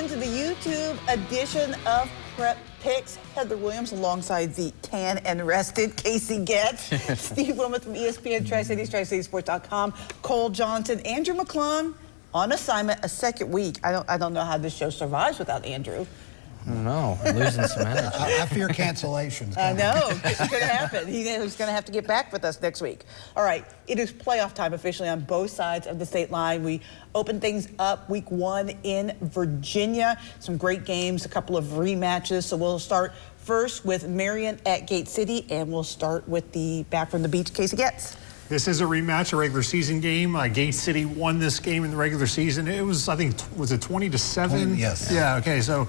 into the YouTube edition of Prep Picks. Heather Williams alongside the tan and rested Casey Getz, Steve Wilmoth from ESPN Tri-Cities, TriCitiesSports.com, Cole Johnson, Andrew McClung on assignment a second week. I don't know how this show survives without Andrew. I don't know. I'm losing some energy. I fear cancellations. I know. It could happen. He's going to have to get back with us next week. All right. It is playoff time officially on both sides of the state line. We open things up week 1 in Virginia. Some great games, a couple of rematches. So we'll start first with Marion at Gate City, and we'll start with the back from the beach, Casey Getz. This is a rematch, a regular season game. Gate City won this game in the regular season. It was, I think, was it 20-7? Yes. Yeah, okay, so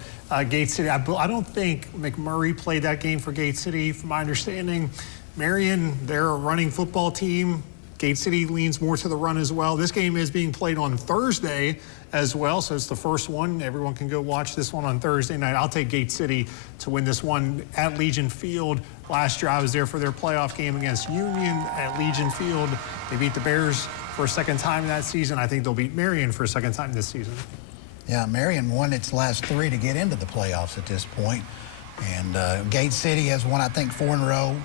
Gate City, I don't think McMurray played that game for Gate City, from my understanding. Marion, they're a running football team. Gate City leans more to the run as well. This game is being played on Thursday as well, so it's the first one. Everyone can go watch this one on Thursday night. I'll take Gate City to win this one at Legion Field. Last year I was there for their playoff game against Union at Legion Field. They beat the Bears for a second time that season. I think they'll beat Marion for a second time this season. Yeah, Marion won its last 3 to get into the playoffs at this point. And Gate City has won, I think, 4 in a row.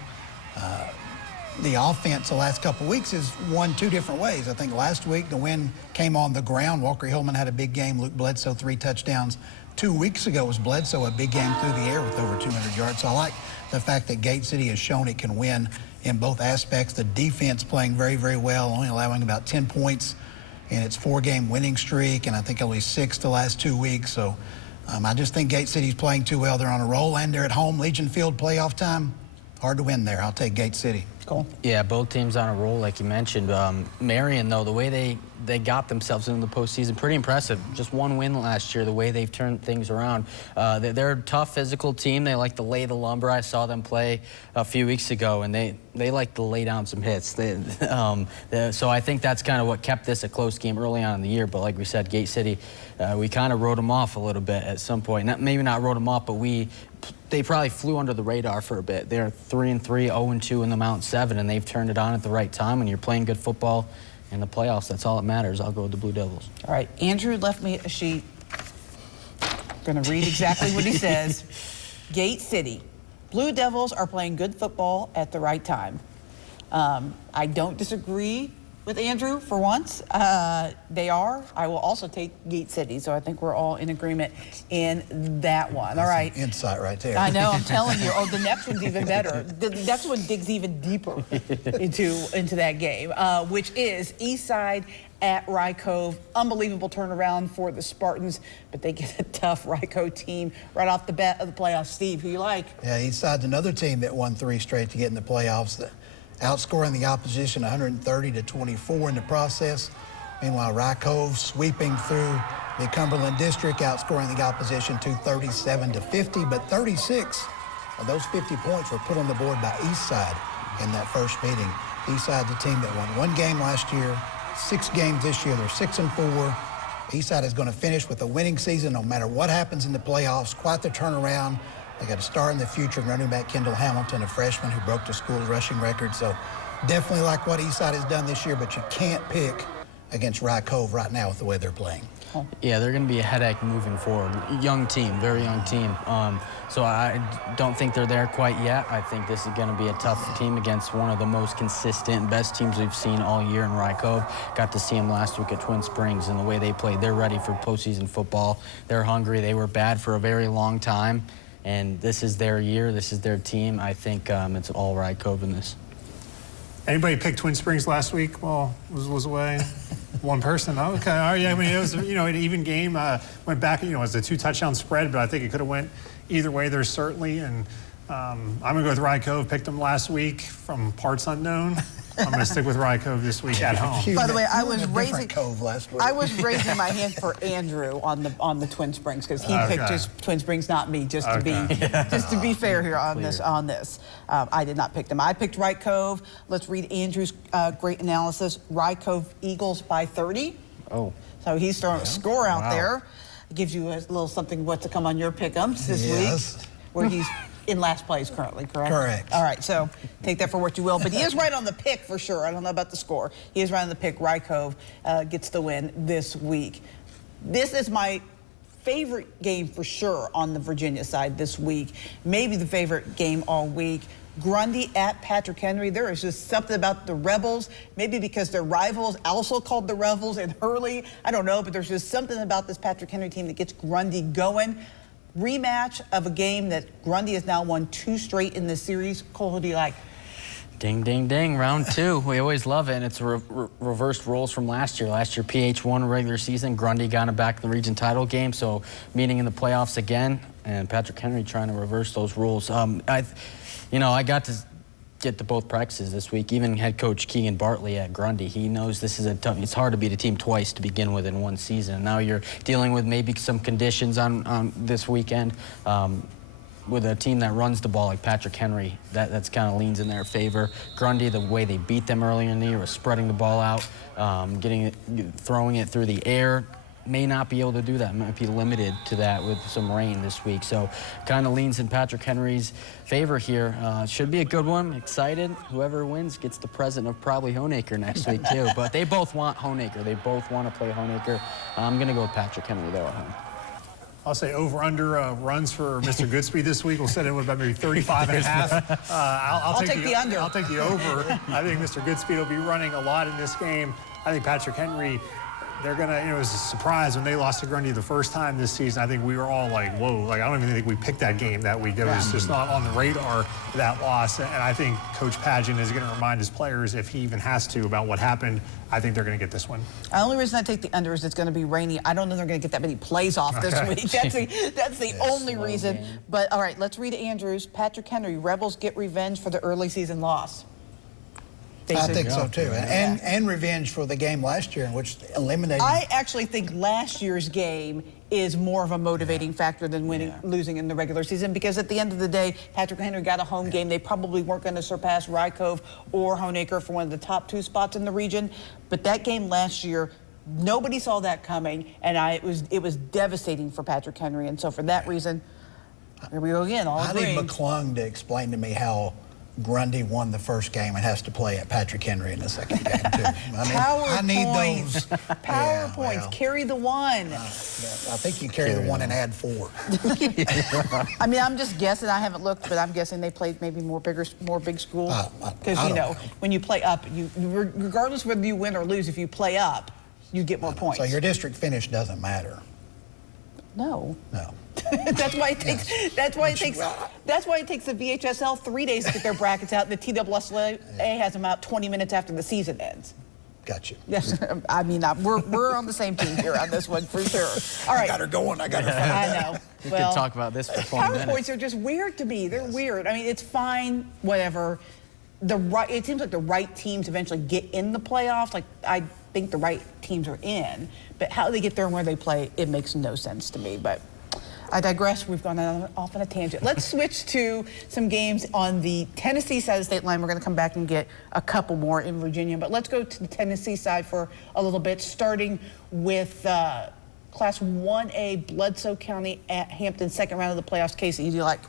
The offense the last couple of weeks has won 2 different ways. I think last week the win came on the ground. Walker Hillman had a big game. Luke Bledsoe 3 touchdowns. 2 weeks ago was Bledsoe, a big game through the air with over 200 yards. So I like the fact that Gate City has shown it can win in both aspects. The defense playing very, very well, only allowing about 10 points in its 4-game winning streak, and I think only 6 the last 2 weeks. So I just think Gate City's playing too well. They're on a roll, and they're at home. Legion Field playoff time. Hard to win there. I'll take Gate City. Cool. Yeah, both teams on a roll, like you mentioned. Marion, though, the way they got themselves into the postseason, pretty impressive. Just 1 win last year, the way they've turned things around. They're a tough physical team. They like to lay the lumber. I saw them play a few weeks ago, and they like to lay down some hits. So I think that's kind of what kept this a close game early on in the year. But like we said, Gate City, we kind of wrote them off a little bit at some point. Maybe not wrote them off, but they probably flew under the radar for a bit. They're 3-3, 0-2 in the Mount 7, and they've turned it on at the right time. When you're playing good football in the playoffs, that's all that matters. I'll go with the Blue Devils. All right, Andrew left me a sheet. Going to read exactly what he says. Gate City. Blue Devils are playing good football at the right time. I don't disagree with Andrew for once. They are. I will also take Gate City, so I think we're all in agreement in that one. All right. Insight right there. I know, I'm telling you. Oh, the next one's even better. The next one digs even deeper into that game, which is Eastside at Rye Cove. Unbelievable turnaround for the Spartans, but they get a tough Rye Cove team right off the bat of the playoffs. Steve, who you like? Yeah, Eastside's another team that won 3 straight to get in the playoffs. Outscoring the opposition 130-24 in the process. Meanwhile, Rye Cove sweeping through the Cumberland District, outscoring the opposition 237-50, but 36 of those 50 points were put on the board by Eastside in that first meeting. Eastside's a team that won 1 game last year, 6 games this year. They're 6-4. Eastside is going to finish with a winning season no matter what happens in the playoffs. Quite the turnaround. They got a star in the future, running back Kendall Hamilton, a freshman who broke the school's rushing record. So definitely like what Eastside has done this year, but you can't pick against Rye Cove right now with the way they're playing. Yeah, they're going to be a headache moving forward. Young team, very young team. So I don't think they're there quite yet. I think this is going to be a tough team against one of the most consistent, best teams we've seen all year in Rye Cove. Got to see them last week at Twin Springs, and the way they played, they're ready for postseason football. They're hungry. They were bad for a very long time. And this is their year. This is their team. I think it's all Rye Cove in this. Anybody pick Twin Springs last week? Well, was away. One person. Oh, okay. All right, yeah, I mean, it was, an even game. Went back, it was a 2-touchdown spread, but I think it could have went either way there, certainly. And I'm going to go with Rye Cove. Picked them last week from parts unknown. I'm going to stick with Rye Cove this week at home. By the way, I was raising my hand for Andrew on the Twin Springs because he picked his Twin Springs, not me. Just to be fair here on this. I did not pick them. I picked Rye Cove. Let's read Andrew's great analysis. Rye Cove Eagles by 30. Oh. So he's throwing a score out there. It gives you a little something what to come on your pick'ems this week, where he's in last place currently, correct? Correct. All right, so take that for what you will. But he is right on the pick for sure. I don't know about the score. He is right on the pick. Rye Cove gets the win this week. This is my favorite game for sure on the Virginia side this week, maybe the favorite game all week. Grundy at Patrick Henry. There is just something about the Rebels, maybe because their rivals also called the Rebels in Hurley. I don't know, but there's just something about this Patrick Henry team that gets Grundy going. Rematch of a game that Grundy has now won 2 straight in this series. Cole, who do you like? Ding, ding, ding, round 2. We always love it, and it's reversed roles from last year. Last year, PH won regular season. Grundy got him back in the region title game, so meeting in the playoffs again, and Patrick Henry trying to reverse those rules. I got to get to both practices this week. Even head coach Keegan Bartley at Grundy, he knows this is a tough. It's hard to beat a team twice to begin with in one season. Now you're dealing with maybe some conditions on this weekend. With a team that runs the ball like Patrick Henry, that's kind of leans in their favor. Grundy, the way they beat them earlier in the year was spreading the ball out, throwing it through the air. May not be able to do that. Might be limited to that with some rain this week. So kind of leans in Patrick Henry's favor here. Should be a good one. Excited. Whoever wins gets the present of probably Honaker next week too. But they both want Honaker. They both want to play Honaker. I'm going to go with Patrick Henry though at home. I'll say over-under runs for Mr. Goodspeed this week. We'll set it with about maybe 35 and a half. I'll take the under. I'll take the over. I think Mr. Goodspeed will be running a lot in this game. I think Patrick Henry, they're going to, it was a surprise when they lost to Grundy the first time this season. I think we were all like, whoa, like I don't even think we picked that game that week. It was just not on the radar, that loss. And I think Coach Pageant is going to remind his players, if he even has to, about what happened. I think they're going to get this one. The only reason I take the under is it's going to be rainy. I don't know they're going to get that many plays off this week. That's the only reason. Game. But all right, let's read Andrews. Patrick Henry, Rebels get revenge for the early season loss. I think so too, and revenge for the game last year in which eliminated. I actually think last year's game is more of a motivating factor than losing in the regular season, because at the end of the day, Patrick Henry got a home game. They probably weren't going to surpass Rye Cove or Honaker for one of the top 2 spots in the region. But that game last year, nobody saw that coming, and it was devastating for Patrick Henry. And so for that reason, here we go again. I need McClung to explain to me how Grundy won the first game and has to play at Patrick Henry in the second game too. I need those. Power points. Carry the one. I think you carry the one and add 4. I mean, I'm just guessing. I haven't looked, but I'm guessing they played maybe more big schools. Because when you play up, regardless whether you win or lose, if you play up, you get more points. So your district finish doesn't matter. No. No. That's why it takes. That's why it takes the VHSL 3 days to get their brackets out, and the TWSA has them out 20 minutes after the season ends. Got you. Yes, I mean we're on the same team here on this one for sure. All right. I got her going. I got her. I know. We could talk about this for 20 minutes. PowerPoints are just weird to me. They're weird. I mean, it's fine, whatever. It seems like the right teams eventually get in the playoffs. Like I think the right teams are in, but how they get there and where they play, it makes no sense to me. But I digress. We've gone off on a tangent. Let's switch to some games on the Tennessee side of the state line. We're going to come back and get a couple more in Virginia. But let's go to the Tennessee side for a little bit, starting with Class 1A, Bledsoe County at Hampton, second round of the playoffs. Casey, who do you like?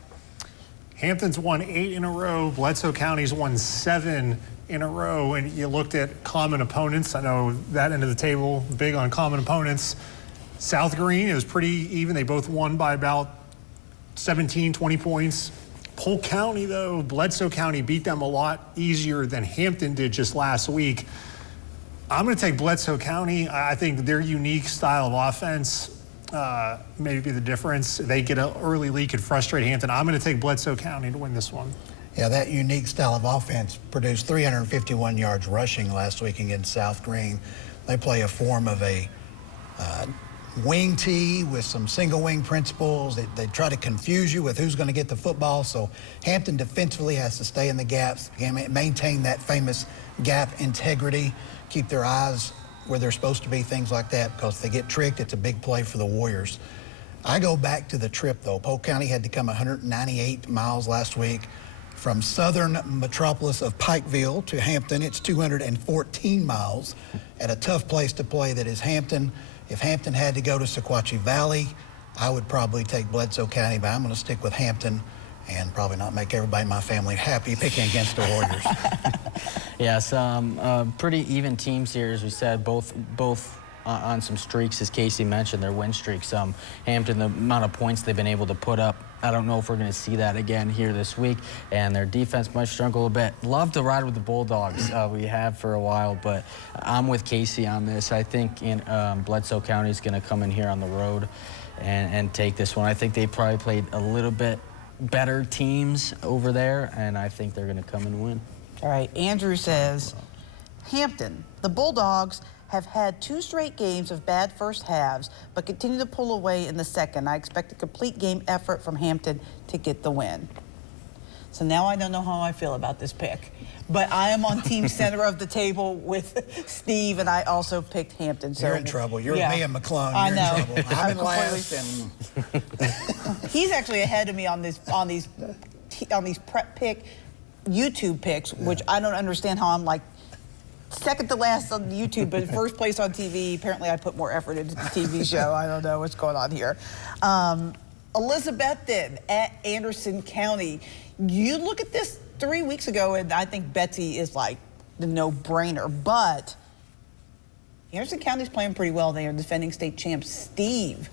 Hampton's won 8 in a row. Bledsoe County's won 7 in a row. And you looked at common opponents. I know that end of the table, big on common opponents. South Green, it was pretty even. They both won by about 17, 20 points. Polk County, though, Bledsoe County beat them a lot easier than Hampton did just last week. I'm going to take Bledsoe County. I think their unique style of offense may be the difference. They get an early lead, could frustrate Hampton. I'm going to take Bledsoe County to win this one. Yeah, that unique style of offense produced 351 yards rushing last week against South Green. They play a form of a wing tee with some single wing principles. They try to confuse you with who's going to get the football. So Hampton defensively has to stay in the gaps, maintain that famous gap integrity, keep their eyes where they're supposed to be, things like that, because if they get tricked, it's a big play for the Warriors. I go back to the trip, though. Polk County had to come 198 miles last week. From southern metropolis of Pikeville to Hampton, it's 214 miles at a tough place to play that is Hampton. If Hampton had to go to Sequatchie Valley, I would probably take Bledsoe County, but I'm going to stick with Hampton and probably not make everybody in my family happy picking against the Warriors. Yes, pretty even teams here, as we said, both on some streaks, as Casey mentioned, their win streaks. Hampton, the amount of points they've been able to put up, I don't know if we're going to see that again here this week, and their defense might struggle a bit. Love to ride with the Bulldogs. We have for a while, but I'm with Casey on this. I think Bledsoe County is going to come in here on the road and take this one. I think they probably played a little bit better teams over there, and I think they're going to come and win. All right, Andrew says, Hampton, the Bulldogs have had 2 straight games of bad first halves, but continue to pull away in the second. I expect a complete game effort from Hampton to get the win. So now I don't know how I feel about this pick, but I am on team center of the table with Steve, and I also picked Hampton. So you're in trouble. You're me and McClung. I You're know. in trouble. I'm in last, and he's actually ahead of me on these prep pick YouTube picks, which I don't understand how I'm like second to last on YouTube, but first place on TV. Apparently, I put more effort into the TV show. I don't know what's going on here. Elizabethton at Anderson County. You look at this 3 weeks ago, and I think Betsy is like the no-brainer, but Anderson County's playing pretty well. They are defending state champs. Steve,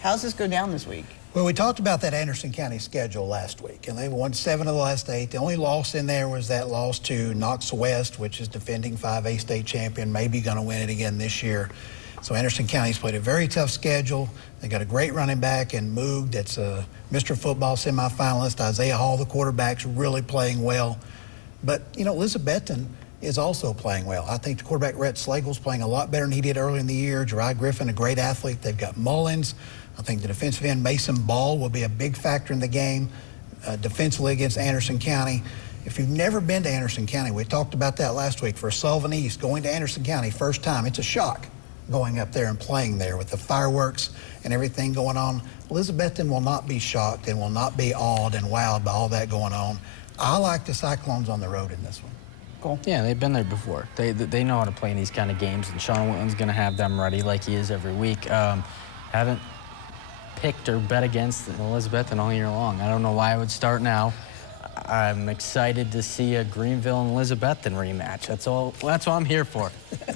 how's this go down this week? well, we talked about that Anderson County schedule last week, and they won 7 of the last 8. The only loss in there was that loss to Knox West, which is defending 5A state champion, maybe going to win it again this year. So Anderson County's played a very tough schedule. They got a great running back in Moog that's a Mr. Football semifinalist. Isaiah Hall, the quarterback's really playing well. But, you know, Elizabethton is also playing well. I think the quarterback, Rhett Slagle's playing a lot better than he did early in the year. Jeriah Griffin, a great athlete. They've got Mullins. I think the defensive end, Mason Ball, will be a big factor in the game defensively against Anderson County. If you've never been to Anderson County, we talked about that last week. For Sullivan East, going to Anderson County, first time, it's a shock going up there and playing there with the fireworks and everything going on. Elizabethton will not be shocked and will not be awed and wowed by all that going on. I like the Cyclones on the road in this one. Cool. Yeah, they've been there before. They know how to play in these kind of games, and Sean Whitland's going to have them ready like he is every week. Haven't picked or bet against Elizabethton all year long. I don't know why I would start now. I'm excited to see a Greenville and Elizabethton rematch. That's all I'm here for.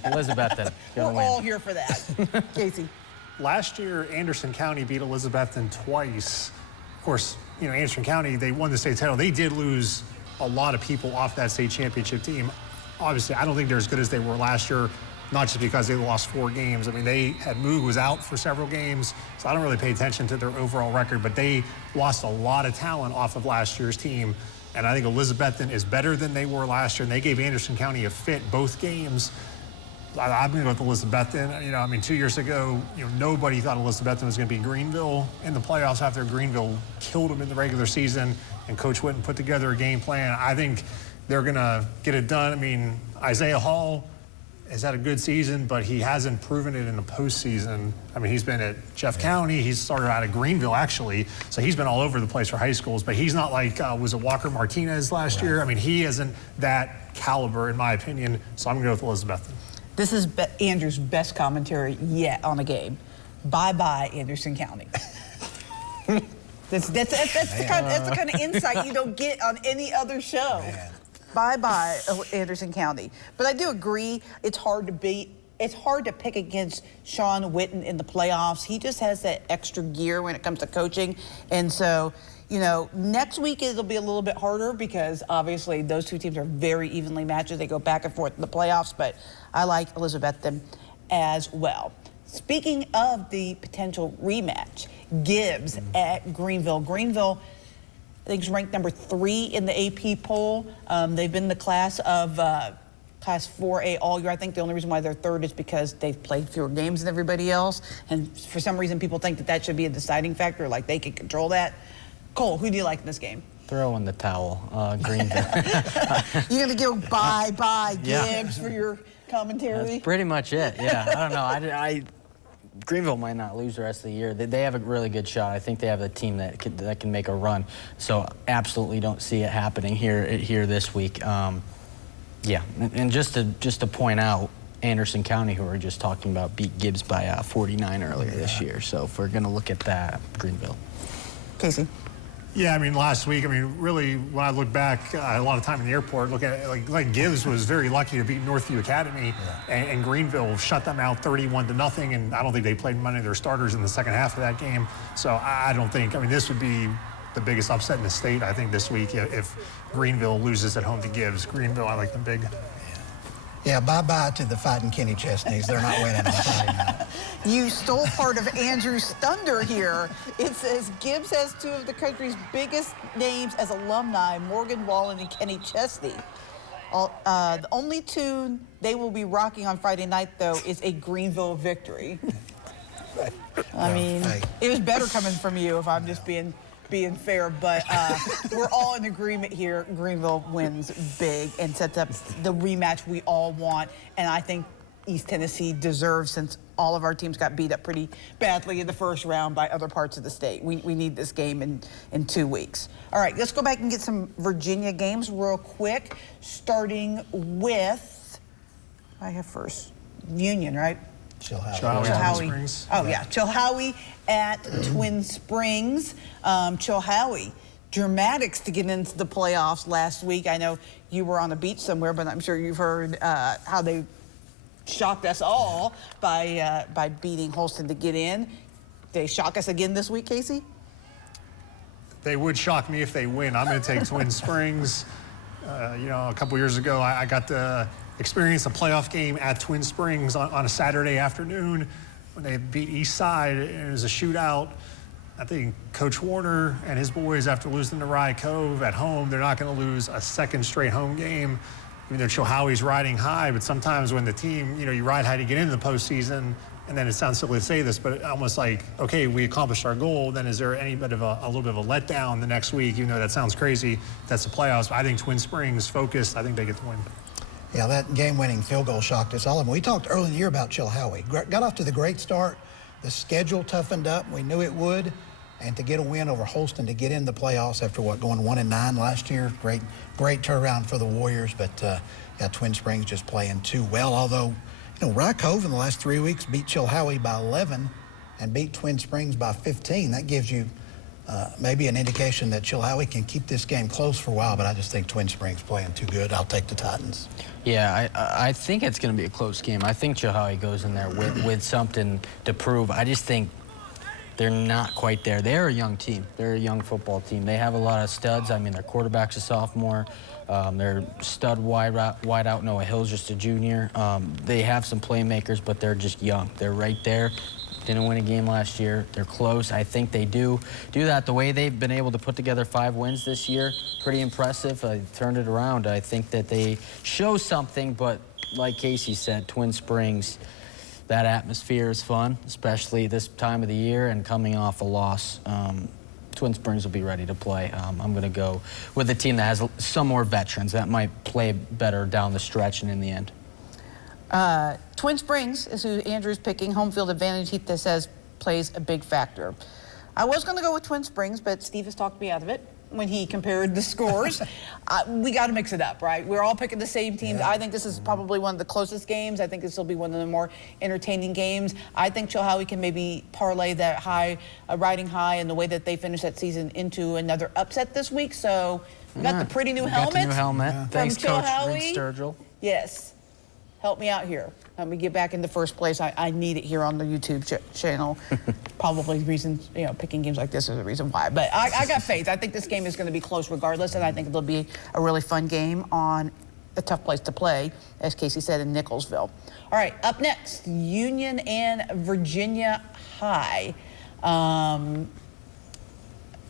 Elizabethton. We're all here for that. Casey. Last year, Anderson County beat Elizabethton twice. Of course, you know, Anderson County, they won the state title. They did lose a lot of people off that state championship team. Obviously, I don't think they're as good as they were last year, not just because they lost 4 games. I mean, they had Moog was out for several games, so I don't really pay attention to their overall record, but they lost a lot of talent off of last year's team. And I think Elizabethton is better than they were last year, and they gave Anderson County a fit both games. I'm going to go with Elizabethton. You know, I mean, 2 years ago, you know, nobody thought Elizabethton was going to be Greenville in the playoffs after Greenville killed them in the regular season, and Coach Whitten put together a game plan. I think they're going to get it done. I mean, Isaiah Hall has had a good season, but he hasn't proven it in the postseason. I mean, he's been at Jeff County. He's started out at Greenville, actually. So he's been all over the place for high schools, but he's not like, was it Walker Martinez last year? I mean, he isn't that caliber, in my opinion. So I'm going to go with Elizabethton. This is Andrew's best commentary yet on a game. Bye-bye, Anderson County. That's the kind of insight you don't get on any other show. Man. Bye-bye, Anderson County. But I do agree, it's hard to beat. It's hard to pick against Sean Whitten in the playoffs. He just has that extra gear when it comes to coaching. And so, you know, next week it'll be a little bit harder because obviously those 2 teams are very evenly matched. They go back and forth in the playoffs, but I like Elizabethton as well. Speaking of the potential rematch, Gibbs at Greenville. Greenville, I think, is ranked number 3 in the AP poll. They've been the class of Class 4A all year. I think the only reason why they're 3rd is because they've played fewer games than everybody else. And for some reason, people think that should be a deciding factor, like they can control that. Cole, who do you like in this game? Throw in the towel, Greenville. You're going to go bye-bye Gibbs for your commentary? That's pretty much it, yeah. I don't know. Greenville might not lose the rest of the year. They have a really good shot. I think they have a team that can make a run. So absolutely don't see it happening here this week. Yeah, and just to point out, Anderson County, who we were just talking about, beat Gibbs by 49 earlier this year. So if we're going to look at that, Greenville. Casey. Yeah, I mean, last week, I mean, really, when I look back, a lot of time in the airport, look at it, like Gibbs was very lucky to beat Northview Academy, and Greenville shut them out 31-0, and I don't think they played many of their starters in the second half of that game. So I don't think, I mean, this would be the biggest upset in the state, I think, this week if Greenville loses at home to Gibbs. Greenville, I like them big. Yeah, bye-bye to the fighting Kenny Chesneys. They're not winning on Friday night. You stole part of Andrew's thunder here. It says Gibbs has two of the country's biggest names as alumni, Morgan Wallen and Kenny Chesney. The only tune they will be rocking on Friday night, though, is a Greenville victory. I mean, it was better coming from you if I'm just being fair, but we're all in agreement here. Greenville wins big and sets up the rematch we all want, and I think East Tennessee deserves, since all of our teams got beat up pretty badly in the first round by other parts of the state. We need this game in 2 weeks. All right, let's go back and get some Virginia games real quick, starting with, I have first, Union, right? Chilhowie. Oh, yeah. Chilhowie at Twin Springs. Chilhowie, dramatics to get into the playoffs last week. I know you were on the beach somewhere, but I'm sure you've heard how they shocked us all by beating Holston to get in. They shock us again this week, Casey? They would shock me if they win. I'm going to take Twin Springs. You know, a couple years ago, I got to experience a playoff game at Twin Springs on a Saturday afternoon when they beat Eastside, and it was a shootout. I think Coach Warner and his boys, after losing to Rye Cove at home, they're not going to lose a second straight home game. Even though Chilhowie's riding high, but sometimes when the team, you know, you ride high to get into the postseason, and then it sounds silly to say this, but almost like, okay, we accomplished our goal, then is there any bit of a little bit of a letdown the next week, even though that sounds crazy, that's the playoffs. But I think Twin Springs focused, I think they get the win. Yeah, that game-winning field goal shocked us all. And we talked early in the year about Chilhowie. Got off to the great start. The schedule toughened up. We knew it would. And to get a win over Holston to get in the playoffs after, going 1-9 last year, great turnaround for the Warriors. But yeah, Twin Springs just playing too well. Although, you know, Rye Cove in the last 3 weeks beat Chilhowie by 11 and beat Twin Springs by 15. That gives you maybe an indication that Chilhowie can keep this game close for a while, but I just think Twin Springs playing too good. I'll take the Titans. Yeah, I think it's going to be a close game. I think Chilhowie goes in there with something to prove. I just think they're not quite there. They're a young team. They're a young football team. They have a lot of studs. I mean, their quarterback's a sophomore. Their stud wide out Noah Hill's just a junior. They have some playmakers, but they're just young. They're right there. Didn't win a game last year. They're close. I think they do that. The way they've been able to put together 5 wins this year, pretty impressive. Turned it around. I think that they show something, but like Casey said, Twin Springs, that atmosphere is fun, especially this time of the year and coming off a loss. Twin Springs will be ready to play. I'm going to go with a team that has some more veterans that might play better down the stretch and in the end. Twin Springs is who Andrew's picking. Home field advantage, he says, plays a big factor. I was going to go with Twin Springs, but Steve has talked me out of it when he compared the scores. We got to mix it up, right? We're all picking the same teams. Yeah. I think this is probably one of the closest games. I think this will be one of the more entertaining games. I think Chilhowie can maybe parlay that riding high and the way that they finished that season into another upset this week. So we got the pretty new helmet. Got the new helmet. Yeah. Thanks, Coach Chilhowie. Sturgill. Yes. Help me out here. Let me get back into first place. I need it here on the YouTube channel. Probably the reason, you know, picking games like this is the reason why. But I got faith. I think this game is going to be close regardless, and I think it'll be a really fun game on a tough place to play, as Casey said, in Nicholsville. All right, up next, Union and Virginia High.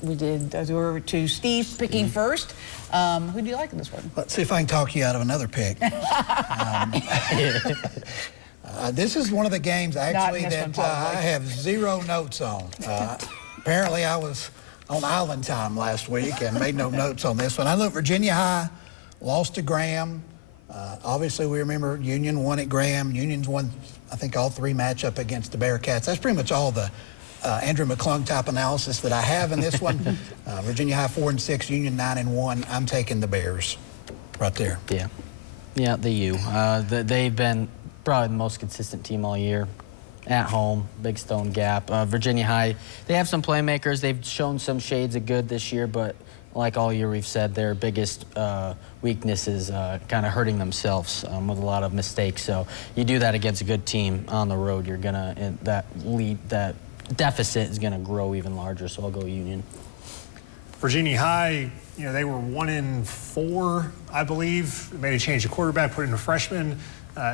We did over to Steve picking first. Who do you like in this one? Let's see if I can talk you out of another pick. This is one of the games actually that I have 0 notes on. Apparently I was on island time last week and made no notes on this one. I look, Virginia High lost to Graham. Obviously we remember Union won at Graham. Union's won, I think, all 3 matchup against the Bearcats. That's pretty much all the Andrew McClung type analysis that I have in this one. Virginia High 4-6, Union 9-1. I'm taking the Bears right there. Yeah, the U. They've been probably the most consistent team all year. at home, Big Stone Gap. Virginia High, they have some playmakers. They've shown some shades of good this year, but like all year we've said, their biggest weakness is kind of hurting themselves with a lot of mistakes. So you do that against a good team on the road, you're gonna, that deficit is gonna grow even larger. So I'll go Union. Virginia High, you know, they were 1-4, I believe. They made a change of quarterback, put in a freshman.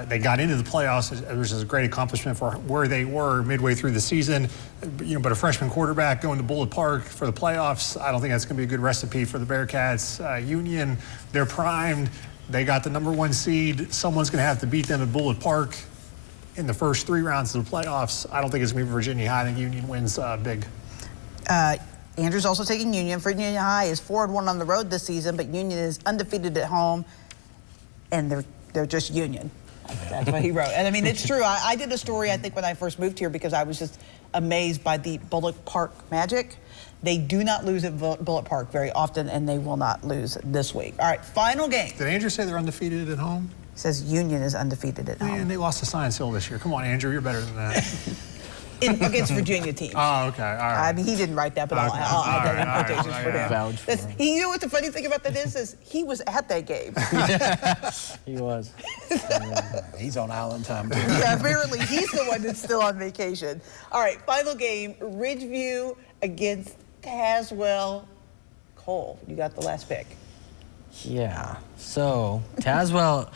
They got into the playoffs, which is a great accomplishment for where they were midway through the season. You know, but a freshman quarterback going to Bullitt Park for the playoffs, I don't think that's going to be a good recipe for the Bearcats. Union, they're primed. They got the #1 seed. Someone's going to have to beat them at Bullitt Park in the first 3 rounds of the playoffs. I don't think it's going to be Virginia High. I think Union wins big. Andrew's also taking Union. Virginia High is 4-1 on the road this season, but Union is undefeated at home, and they're just Union. That's what he wrote. And I mean, it's true. I did a story, I think, when I first moved here because I was just amazed by the Bullitt Park magic. They do not lose at Bullitt Park very often, and they will not lose this week. All right, final game. Did Andrew say they're undefeated at home? Says Union is undefeated at home. Man, they lost to Science Hill this year. Come on, Andrew, you're better than that. Against Virginia teams. Oh, okay, all right. I mean, he didn't write that, but Okay. I'll add that in All right, quotations for him. Vouch for him. You know what the funny thing about that is he was at that game. He was. He's on island time, too. Yeah, apparently he's the one that's still on vacation. All right, final game, Ridgeview against Tazewell. Cole, you got the last pick. Yeah, so Tazewell,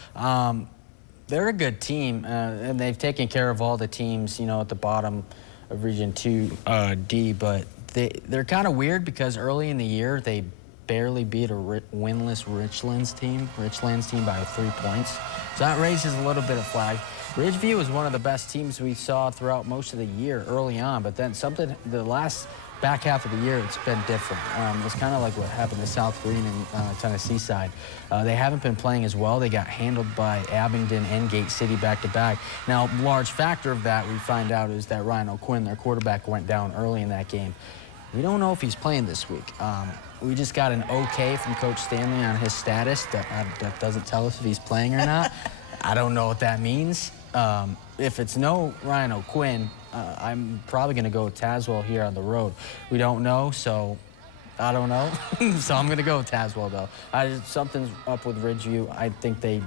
they're a good team, and they've taken care of all the teams, you know, at the bottom of Region 2D, but they're kind of weird because early in the year, they barely beat a winless Richlands team by 3 points. So that raises a little bit of flag. Ridgeview is one of the best teams we saw throughout most of the year early on, but then the last back half of the year, it's been different. It's kind of like what happened to South Green and Tennessee side. They haven't been playing as well. They got handled by Abingdon and Gate City back-to-back. Now, a large factor of that we find out is that Ryan O'Quinn, their quarterback, went down early in that game. We don't know if he's playing this week. We just got an okay from Coach Stanley on his status. That doesn't tell us if he's playing or not. I don't know what that means. If it's no Ryan O'Quinn, I'm probably going to go with Tazewell here on the road. We don't know, so I don't know. So I'm going to go with Tazewell, though. Something's up with Ridgeview. I think they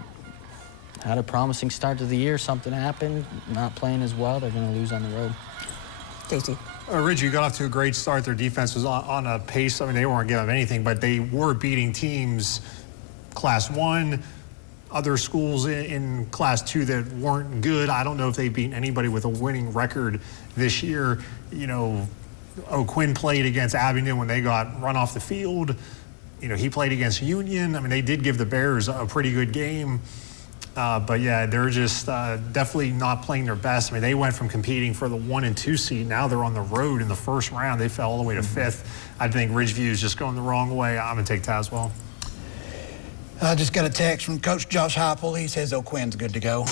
had a promising start to the year. Something happened, not playing as well. They're going to lose on the road. Casey. Ridgeview got off to a great start. Their defense was on a pace. I mean, they weren't giving up anything, but they were beating teams Class 1, other schools in Class 2 that weren't good. I don't know if they've beaten anybody with a winning record this year. You know, O'Quinn played against Abingdon when they got run off the field. You know, he played against Union. I mean, they did give the Bears a pretty good game. But yeah, they're just definitely not playing their best. I mean, they went from competing for the 1 and 2 seed. Now they're on the road in the first round. They fell all the way to 5th. I think Ridgeview is just going the wrong way. I'm going to take Tazewell. I just got a text from Coach Josh Heupel. He says O'Quinn's good to go.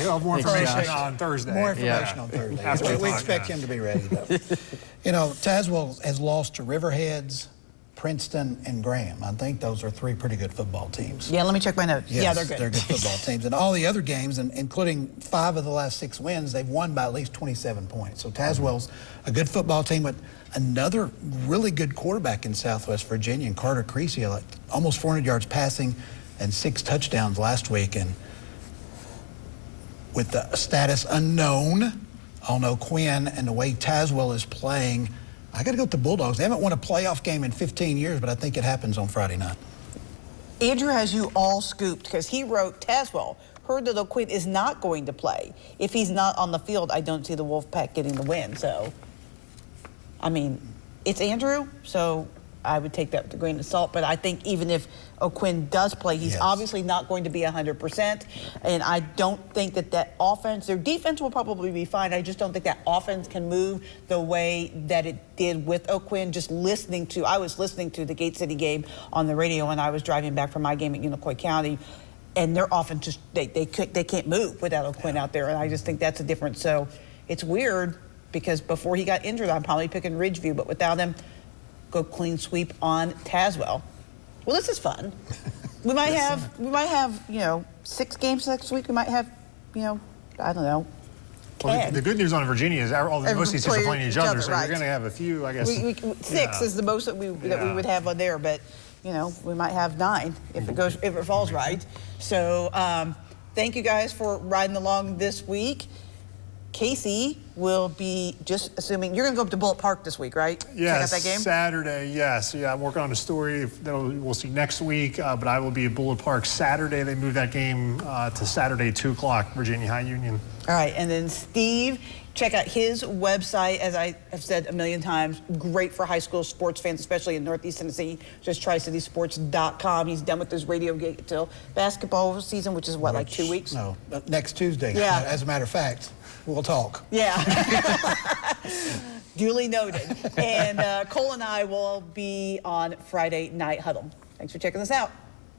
He'll have more information on Thursday. More information on Thursday. After We expect him to be ready, though. You know, Tazewell has lost to Riverheads, Princeton, and Graham. I think those are 3 pretty good football teams. Yeah, let me check my notes. Yes, yeah, they're good. They're good football teams. And all the other games, including 5 of the last 6 wins, they've won by at least 27 points. So Tazewell's a good football team with another really good quarterback in Southwest Virginia, and Carter Creasy, like almost 400 yards passing and 6 touchdowns last week. And with the status unknown on O'Quinn and the way Tazewell is playing, I got to go with the Bulldogs. They haven't won a playoff game in 15 years, but I think it happens on Friday night. Andrew has you all scooped because he wrote Tazewell. Heard that O'Quinn is not going to play. If he's not on the field, I don't see the Wolfpack getting the win. So, I mean, it's Andrew, so I would take that with a grain of salt. But I think even if O'Quinn does play, he's obviously not going to be 100%. And I don't think that offense, their defense will probably be fine. I just don't think that offense can move the way that it did with O'Quinn. I was listening to the Gate City game on the radio when I was driving back from my game at Unicoi County. And their offense just, they can't move without O'Quinn out there. And I just think that's a difference. So it's weird because before he got injured, I'm probably picking Ridgeview. But without him, go clean sweep on Tazewell. Well, this is fun. We might have, you know, 6 games next week. We might have, you know, I don't know. Well, the good news on Virginia is most of these teams are playing each other, so right. you're going to have a few, I guess. 6 is the most that we would have on there, but you know, we might have 9 if it falls right. So thank you guys for riding along this week. Casey will be, just assuming, you're going to go up to Bullitt Park this week, right? Yes, check out that game? Saturday, yes. Yeah, I'm working on a story that we'll see next week, but I will be at Bullitt Park Saturday. They moved that game to Saturday, 2 o'clock, Virginia High Union. All right, and then Steve, check out his website, as I have said a million times, great for high school sports fans, especially in Northeast Tennessee, just tricitysports.com. He's done with his radio gig until basketball season, which is what, like 2 weeks? No, next Tuesday. Yeah. As a matter of fact, we'll talk. Yeah. Duly noted. And Cole and I will be on Friday Night Huddle. Thanks for checking this out.